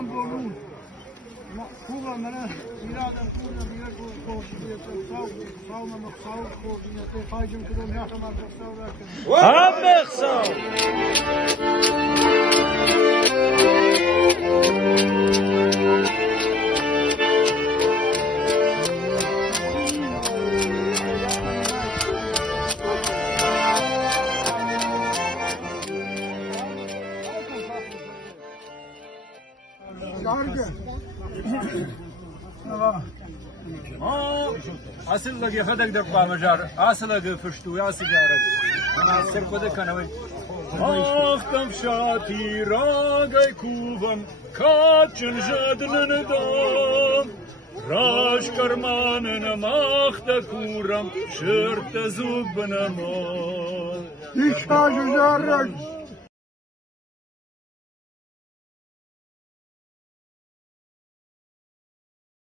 Kuran doğru. Kuran bana iraden kuran bir koşuyor. Sağma sağ koşuyor. Faydın kuran yaşamaz sağ. Hamık sağ. أصل لقي فدك دقة مجار أصل لقي فرشتو يا سجارة أنا سر كده كنوي أختم شاتي راجي كوبم كاتشن جدلن دام راش كرمان مخت كورم شرط زوب بنما İşte güzel.